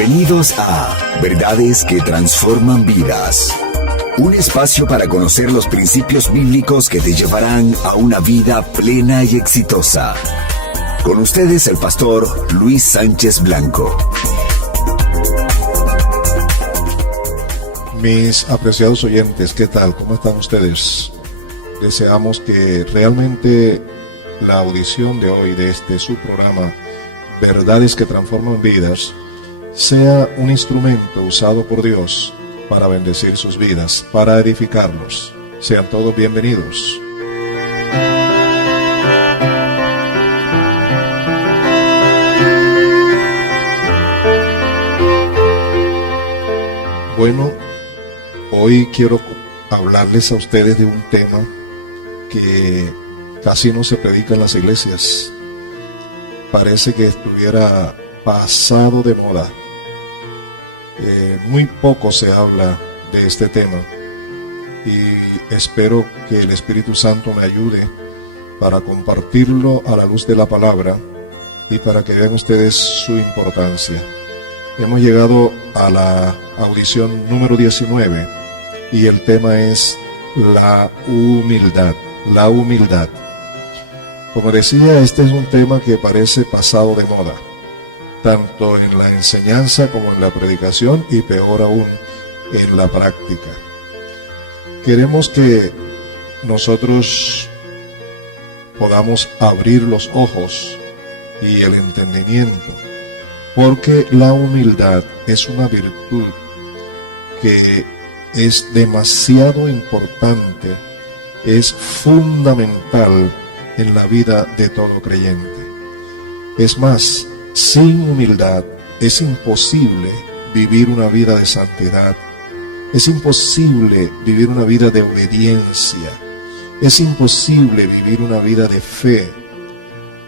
Bienvenidos a Verdades que Transforman Vidas. Un espacio para conocer los principios bíblicos que te llevarán a una vida plena y exitosa. Con ustedes el pastor Luis Sánchez Blanco. Mis apreciados oyentes, ¿qué tal? ¿Cómo están ustedes? Deseamos que realmente la audición de hoy de su programa, Verdades que Transforman Vidas, sea un instrumento usado por Dios para bendecir sus vidas, para edificarlos. Sean todos bienvenidos. Bueno, hoy quiero hablarles a ustedes de un tema que casi no se predica en las iglesias. Parece que estuviera pasado de moda. Muy poco se habla de este tema y espero que el Espíritu Santo me ayude para compartirlo a la luz de la palabra y para que vean ustedes su importancia. Hemos llegado a la audición número 19 y el tema es la humildad. La humildad. Como decía, este es un tema que parece pasado de moda, tanto en la enseñanza como en la predicación y peor aún en la práctica. Queremos que nosotros podamos abrir los ojos y el entendimiento, porque la humildad es una virtud que es demasiado importante, es fundamental en la vida de todo creyente. Es más, sin humildad es imposible vivir una vida de santidad, es imposible vivir una vida de obediencia, es imposible vivir una vida de fe.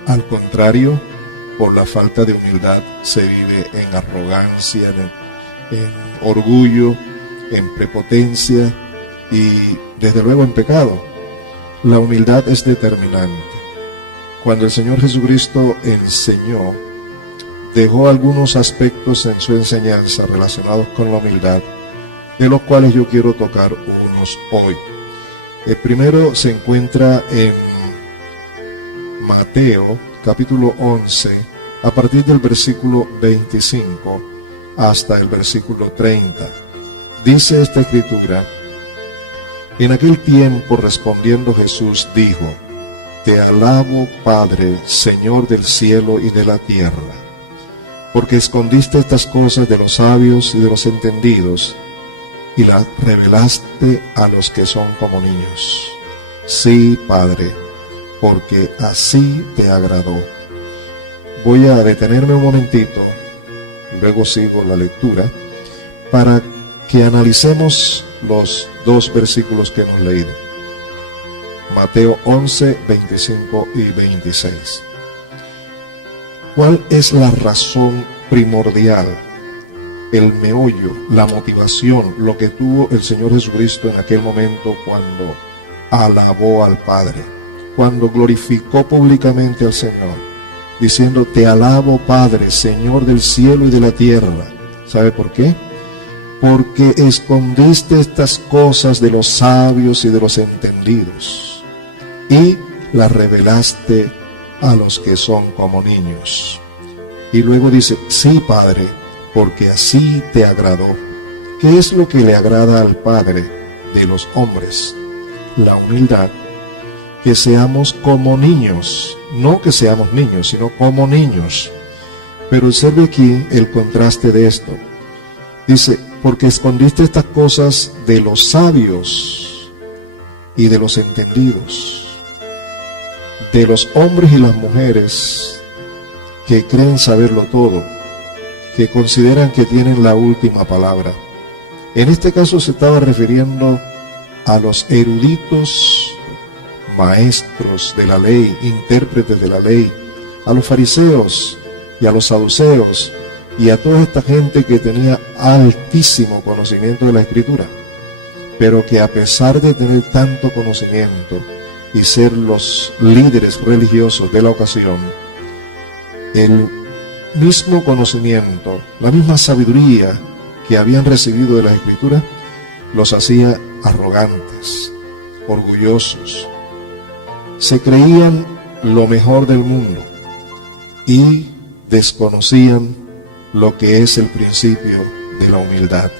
Al contrario, por la falta de humildad se vive en arrogancia, en orgullo, en prepotencia y desde luego en pecado. La humildad es determinante. Cuando el Señor Jesucristo enseñó, dejó algunos aspectos en su enseñanza relacionados con la humildad, de los cuales yo quiero tocar unos hoy. El primero se encuentra en Mateo, capítulo 11, a partir del versículo 25 hasta el versículo 30. Dice esta escritura: en aquel tiempo respondiendo Jesús dijo: Te alabo, Padre, Señor del cielo y de la tierra, porque escondiste estas cosas de los sabios y de los entendidos, y las revelaste a los que son como niños. Sí, Padre, porque así te agradó. Voy a detenerme un momentito, luego sigo la lectura, para que analicemos los dos versículos que hemos leído. Mateo 11, 25 y 26. ¿Cuál es la razón primordial, el meollo, la motivación, lo que tuvo el Señor Jesucristo en aquel momento cuando alabó al Padre, cuando glorificó públicamente al Señor, diciendo: Te alabo, Padre, Señor del cielo y de la tierra? ¿Sabe por qué? Porque escondiste estas cosas de los sabios y de los entendidos, y las revelaste a los que son como niños. Y luego dice: sí, Padre, porque así te agradó. ¿Qué es lo que le agrada al Padre de los hombres? La humildad. Que seamos como niños, no que seamos niños, sino como niños. Pero observe aquí el contraste de esto. Dice: porque escondiste estas cosas de los sabios y de los entendidos, de los hombres y las mujeres que creen saberlo todo, que consideran que tienen la última palabra. En este caso se estaba refiriendo a los eruditos, maestros de la ley, intérpretes de la ley, a los fariseos y a los saduceos, y a toda esta gente que tenía altísimo conocimiento de la Escritura, pero que a pesar de tener tanto conocimiento y ser los líderes religiosos de la ocasión, el mismo conocimiento, la misma sabiduría que habían recibido de las Escrituras, los hacía arrogantes, orgullosos. Se creían lo mejor del mundo y desconocían lo que es el principio de la humildad.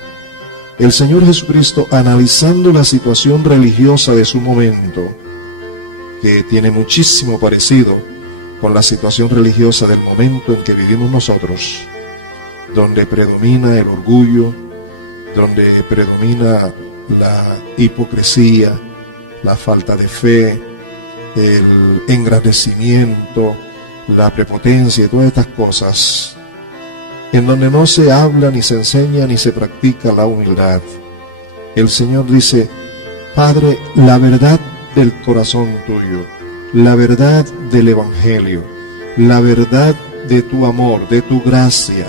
El Señor Jesucristo, analizando la situación religiosa de su momento, que tiene muchísimo parecido con la situación religiosa del momento en que vivimos nosotros, donde predomina el orgullo, donde predomina la hipocresía, la falta de fe, el engrandecimiento, la prepotencia y todas estas cosas, en donde no se habla, ni se enseña, ni se practica la humildad. El Señor dice: Padre, la verdad del corazón tuyo, la verdad del Evangelio, la verdad de tu amor, de tu gracia,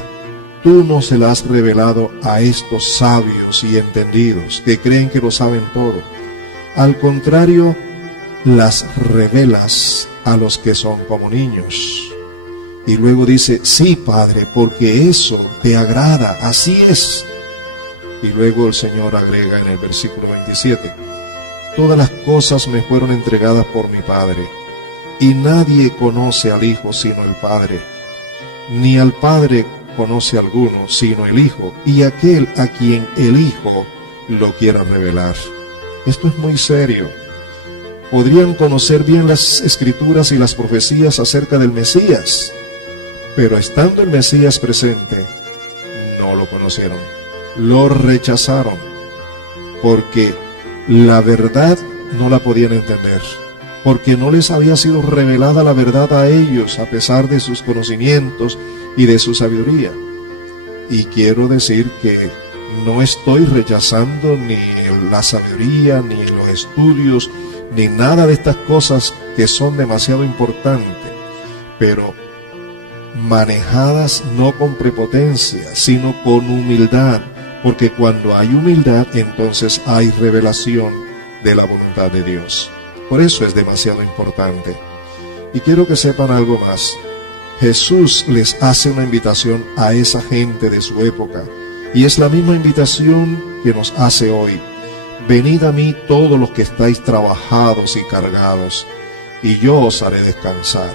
tú no se la has revelado a estos sabios y entendidos que creen que lo saben todo. Al contrario, las revelas a los que son como niños. Y luego dice: sí, Padre, porque eso te agrada, así es. Y luego el Señor agrega en el versículo 27: todas las cosas me fueron entregadas por mi Padre, y nadie conoce al Hijo sino el Padre, ni al Padre conoce alguno sino el Hijo, y aquel a quien el Hijo lo quiera revelar. Esto es muy serio. Podrían conocer bien las Escrituras y las profecías acerca del Mesías, pero estando el Mesías presente, no lo conocieron, lo rechazaron, porque la verdad no la podían entender, porque no les había sido revelada la verdad a ellos, a pesar de sus conocimientos y de su sabiduría. Y quiero decir que no estoy rechazando ni la sabiduría, ni los estudios, ni nada de estas cosas que son demasiado importantes, pero manejadas no con prepotencia, sino con humildad, porque cuando hay humildad, entonces hay revelación de la voluntad de Dios. Por eso es demasiado importante. Y quiero que sepan algo más. Jesús les hace una invitación a esa gente de su época, y es la misma invitación que nos hace hoy. Venid a mí todos los que estáis trabajados y cargados, y yo os haré descansar.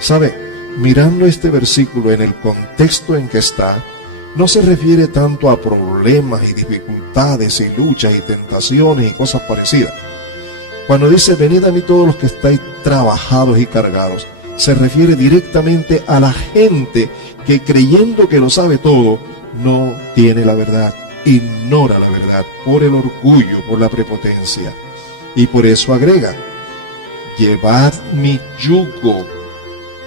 ¿Sabe? Mirando este versículo en el contexto en que está, no se refiere tanto a problemas y dificultades y luchas y tentaciones y cosas parecidas. Cuando dice: venid a mí todos los que estáis trabajados y cargados, se refiere directamente a la gente que, creyendo que lo sabe todo, no tiene la verdad, ignora la verdad por el orgullo, por la prepotencia. Y por eso agrega: llevad mi yugo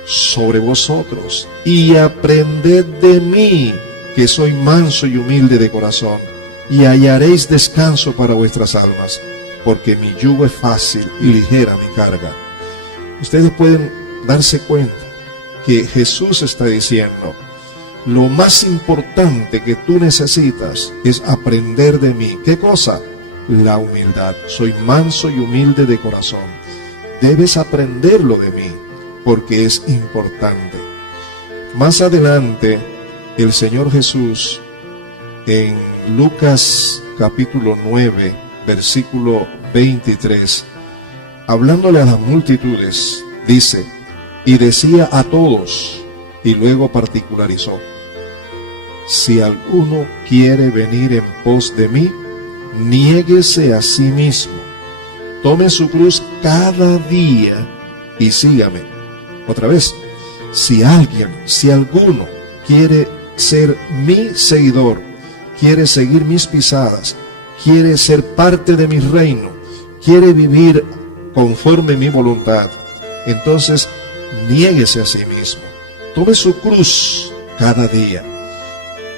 sobre vosotros y aprended de mí, que soy manso y humilde de corazón, y hallaréis descanso para vuestras almas, porque mi yugo es fácil y ligera mi carga. Ustedes pueden darse cuenta que Jesús está diciendo: lo más importante que tú necesitas es aprender de mí. ¿Qué cosa? La humildad. Soy manso y humilde de corazón. Debes aprenderlo de mí, porque es importante. Más adelante, el Señor Jesús, en Lucas capítulo 9, versículo 23, hablándole a las multitudes, dice: y decía a todos, y luego particularizó: si alguno quiere venir en pos de mí, niéguese a sí mismo, tome su cruz cada día y sígame. Otra vez: si alguno quiere ser mi seguidor, quiere seguir mis pisadas, quiere ser parte de mi reino, quiere vivir conforme mi voluntad, entonces niéguese a sí mismo, tome su cruz cada día.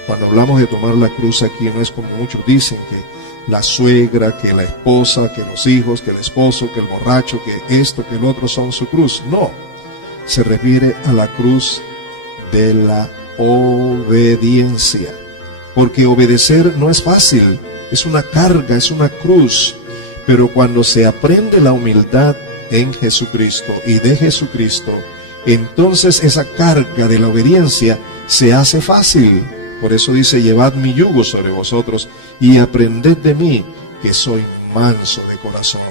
Cuando hablamos de tomar la cruz aquí, no es como muchos dicen, que la suegra, que la esposa, que los hijos, que el esposo, que el borracho, que esto, que el otro son su cruz. No, se refiere a la cruz de la obediencia, porque obedecer no es fácil, es una carga, es una cruz. Pero cuando se aprende la humildad en Jesucristo y de Jesucristo, entonces esa carga de la obediencia se hace fácil. Por eso dice, llevad mi yugo sobre vosotros y aprended de mí, que soy manso de corazón.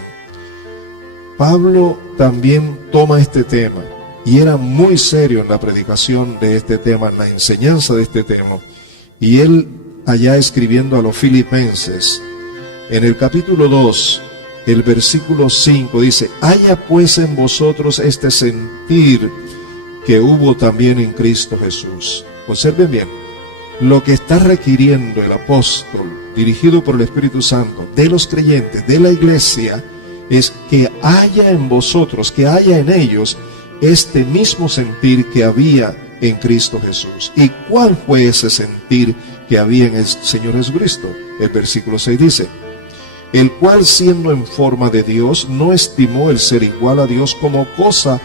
Pablo también toma este tema y era muy serio en la predicación de este tema, en la enseñanza de este tema. Y él, allá escribiendo a los filipenses, en el capítulo 2, el versículo 5 dice, haya pues en vosotros este sentir que hubo también en Cristo Jesús. Observen bien, lo que está requiriendo el apóstol, dirigido por el Espíritu Santo, de los creyentes, de la iglesia, es que haya en vosotros, que haya en ellos, este mismo sentir que había en Cristo Jesús. ¿Y cuál fue ese sentir que había en el Señor Jesucristo? El versículo 6 dice, el cual siendo en forma de Dios, no estimó el ser igual a Dios como cosa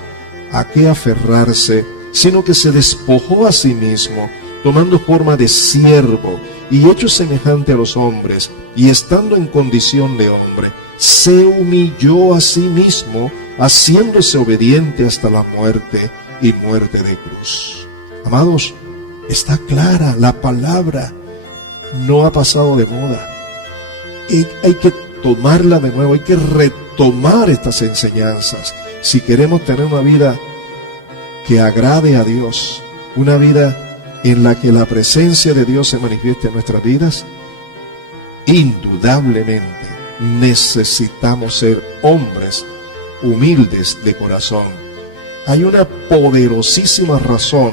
a que aferrarse, sino que se despojó a sí mismo, tomando forma de siervo, y hecho semejante a los hombres, y estando en condición de hombre, se humilló a sí mismo, haciéndose obediente hasta la muerte, y muerte de cruz. Amados, está clara la palabra, no ha pasado de moda. Hay que tomarla de nuevo, hay que retomar estas enseñanzas si queremos tener una vida que agrade a Dios, una vida en la que la presencia de Dios se manifieste en nuestras vidas. Indudablemente necesitamos ser hombres humildes de corazón. Hay una poderosísima razón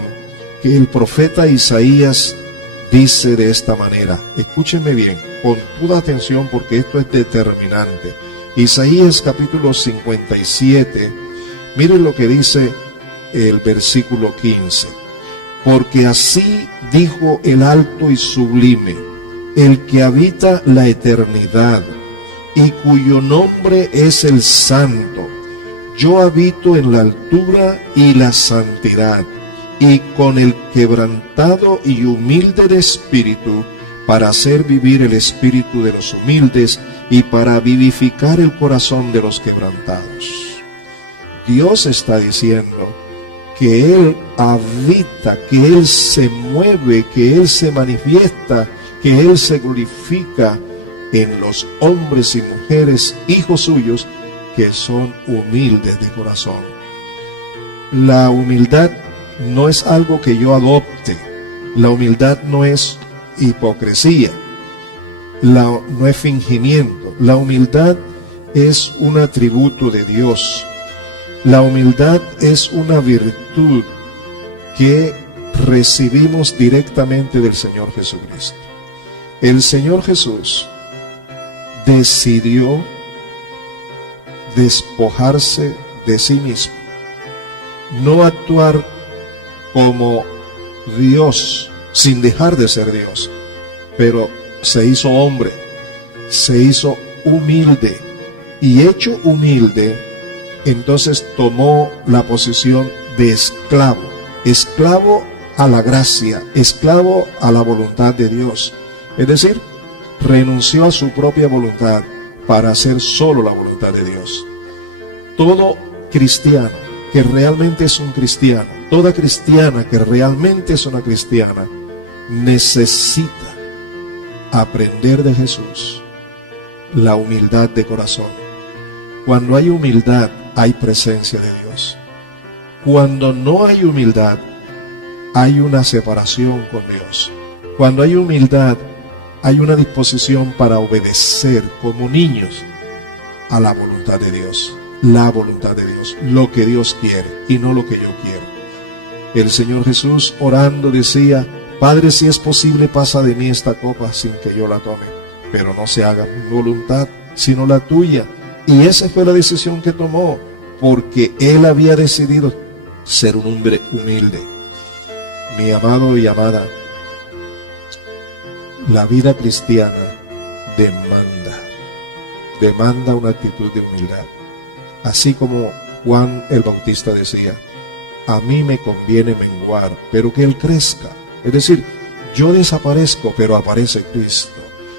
que el profeta Isaías dice de esta manera. Escúchenme bien, con toda atención, porque esto es determinante. Isaías capítulo 57, miren lo que dice el versículo 15. Porque así dijo el alto y sublime, el que habita la eternidad, y cuyo nombre es el Santo. Yo habito en la altura y la santidad, y con el quebrantado y humilde de espíritu, para hacer vivir el espíritu de los humildes y para vivificar el corazón de los quebrantados. Dios está diciendo que Él habita, que Él se mueve, que Él se manifiesta, que Él se glorifica en los hombres y mujeres, hijos suyos, que son humildes de corazón. La humildad no es algo que yo adopte. La humildad no es hipocresía. No es fingimiento. La humildad es un atributo de Dios. La humildad es una virtud que recibimos directamente del Señor Jesucristo. El Señor Jesús decidió despojarse de sí mismo, no actuar como Dios sin dejar de ser Dios, pero se hizo hombre, se hizo humilde, y hecho humilde, entonces tomó la posición de esclavo, esclavo a la gracia, esclavo a la voluntad de Dios. Es decir, renunció a su propia voluntad para hacer solo la voluntad de Dios. Todo cristiano que realmente es un cristiano, toda cristiana que realmente es una cristiana, necesita aprender de Jesús la humildad de corazón. Cuando hay humildad, hay presencia de Dios. Cuando no hay humildad, hay una separación con Dios. Cuando hay humildad, hay una disposición para obedecer como niños a la voluntad de Dios. La voluntad de Dios, lo que Dios quiere y no lo que yo quiero. El Señor Jesús, orando, decía: Padre, si es posible, pasa de mí esta copa sin que yo la tome, pero no se haga mi voluntad sino la tuya. Y esa fue la decisión que tomó, porque Él había decidido ser un hombre humilde. Mi amado y amada, la vida cristiana demanda una actitud de humildad. Así como Juan el Bautista decía: a mí me conviene menguar, pero que Él crezca. Es decir, yo desaparezco, pero aparece Cristo.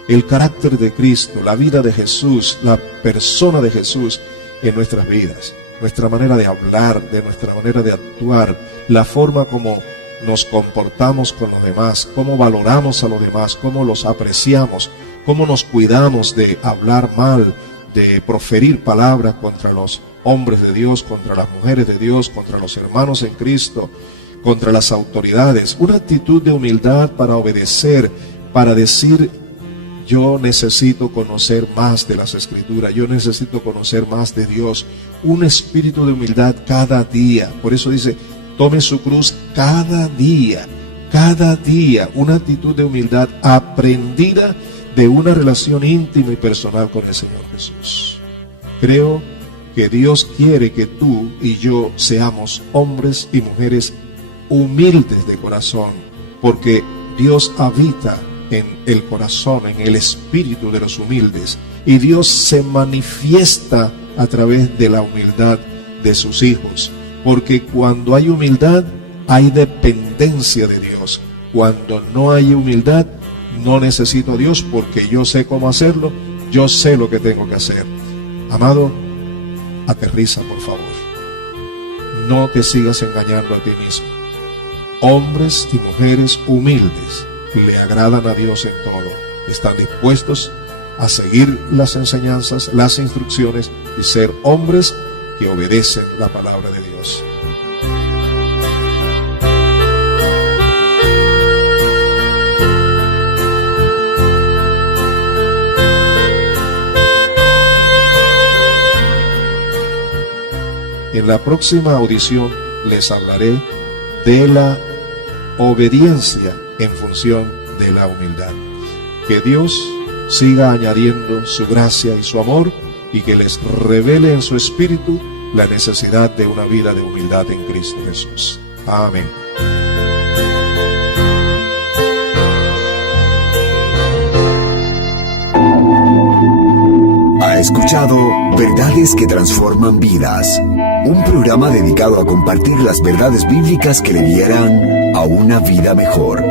El carácter de Cristo, la vida de Jesús, la persona de Jesús en nuestras vidas, nuestra manera de hablar, de nuestra manera de actuar, la forma como nos comportamos con los demás, cómo valoramos a los demás, cómo los apreciamos, cómo nos cuidamos de hablar mal, de proferir palabras contra los hombres de Dios, contra las mujeres de Dios, contra los hermanos en Cristo, contra las autoridades. Una actitud de humildad para obedecer, para decir: yo necesito conocer más de las Escrituras, yo necesito conocer más de Dios. Un espíritu de humildad cada día. Por eso dice: tome su cruz cada día, una actitud de humildad aprendida de una relación íntima y personal con el Señor Jesús. Creo que Dios quiere que tú y yo seamos hombres y mujeres humildes de corazón, porque Dios habita en el corazón, en el espíritu de los humildes, y Dios se manifiesta a través de la humildad de sus hijos, porque cuando hay humildad hay dependencia de Dios. Cuando no hay humildad, no necesito a Dios, porque yo sé cómo hacerlo, yo sé lo que tengo que hacer. Amado, aterriza, por favor. No te sigas engañando a ti mismo. Hombres y mujeres humildes le agradan a Dios en todo. Están dispuestos a seguir las enseñanzas, las instrucciones y ser hombres que obedecen la palabra de Dios. En la próxima audición les hablaré de la obediencia en función de la humildad. Que Dios siga añadiendo su gracia y su amor, y que les revele en su espíritu la necesidad de una vida de humildad en Cristo Jesús. Amén. Ha escuchado Verdades que Transforman Vidas, un programa dedicado a compartir las verdades bíblicas que le guiarán a una vida mejor.